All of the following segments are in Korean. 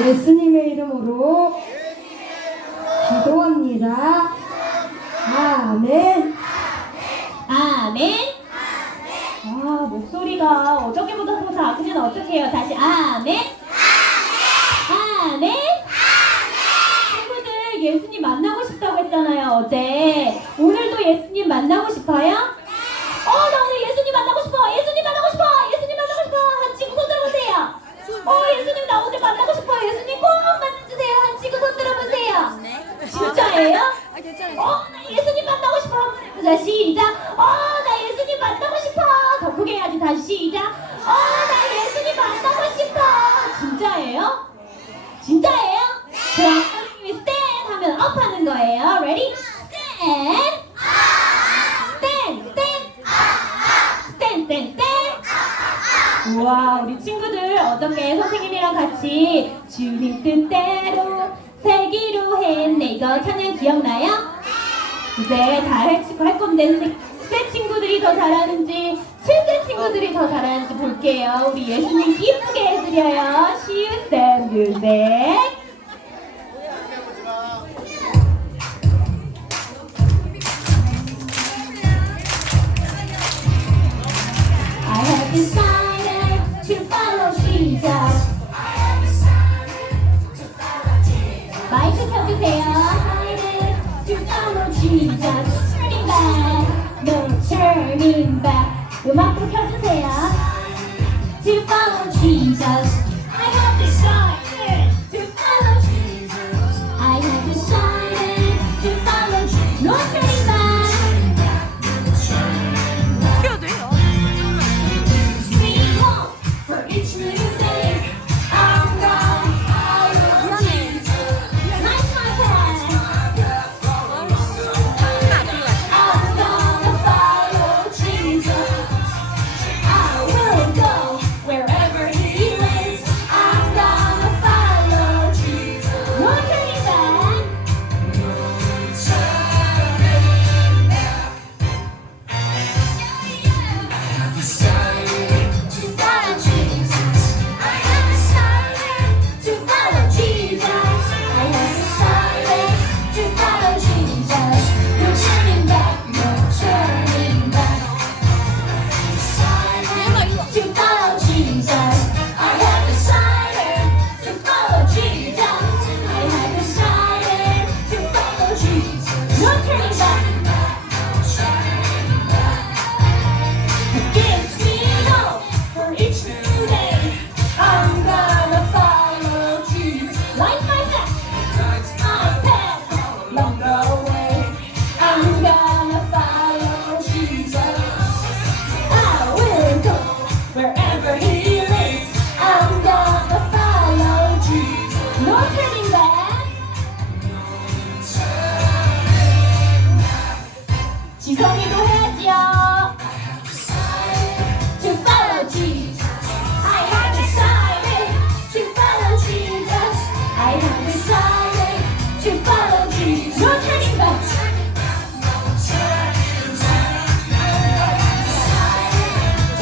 예수님의 이름으로 기도합니다. 아멘. 아멘. 아, 목소리가 어저께보다 너무 작으면 어떡해요. 다시 아멘. 아멘. 친구들 예수님 만나고 싶다고 했잖아요, 어제. 오늘도 예수님 만나고 싶어요? 어 예수님 나 오늘 만나고 싶어요. 예수님 꼭 했던 찬양 기억나요? 이제 다 해치고 할 건데 세 친구들이 더 잘하는지 7세 친구들이 더 잘하는지 볼게요. 우리 예수님 기쁘게 해드려요. 시우쌤 뮤색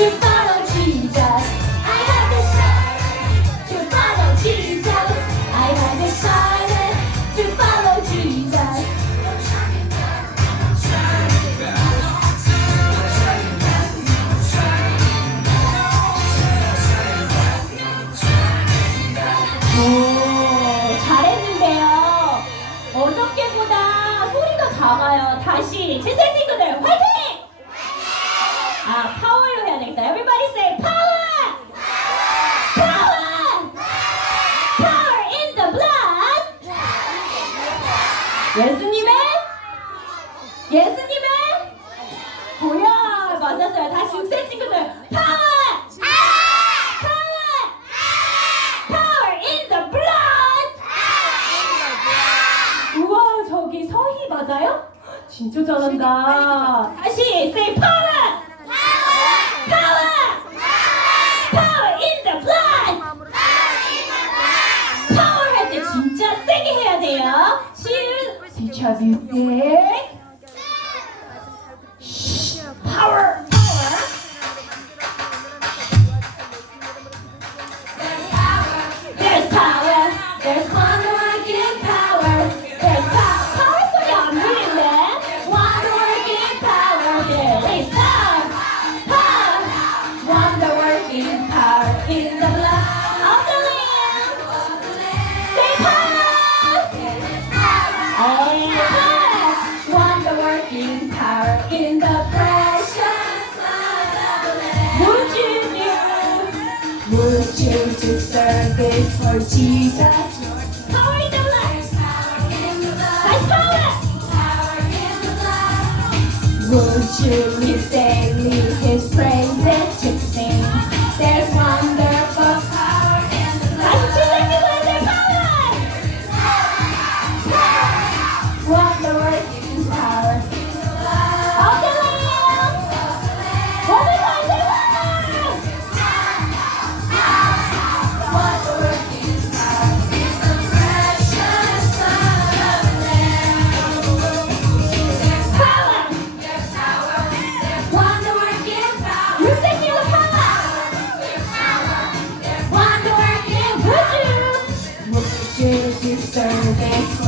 to find 진짜 잘한다. 다시 say power. power. power in the blood. power 할 때 진짜 세게 해야 돼요. 시은 진짜 뮤비. justiça.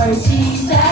where she said.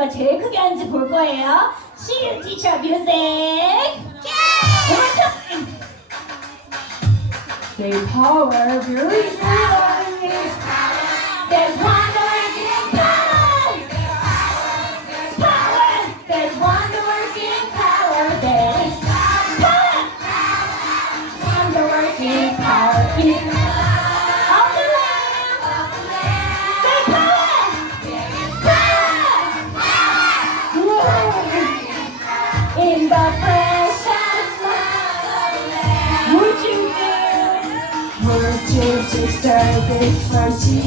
누가 제일 크게 하는지 볼 거예요. See you, teacher music. Yeah. Power, power. There's wonder working power. There's power. There's wonder working power. There's power. Wonder working power. beş parça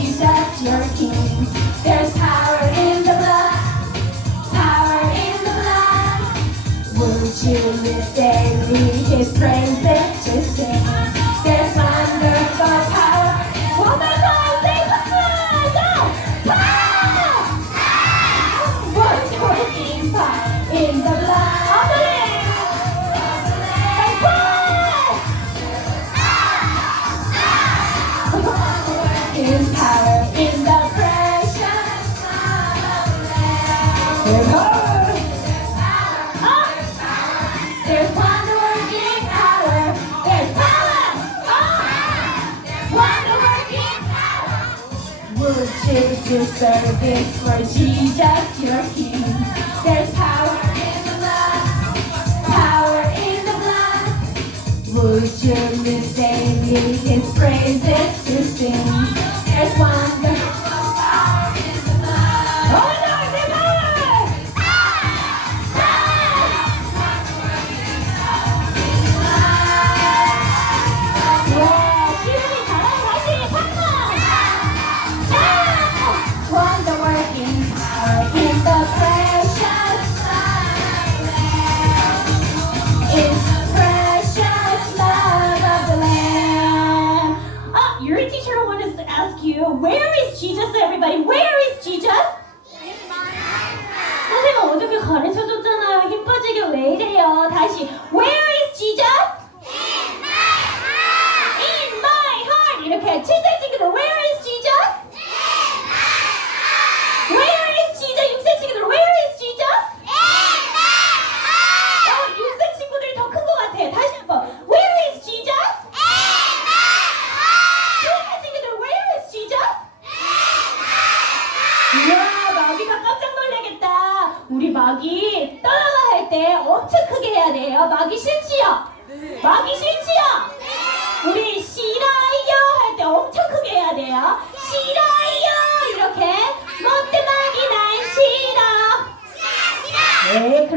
will choose your service for Jesus, your King. There's power in the blood, power in the blood. Would you live?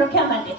ઓળખવા માટે.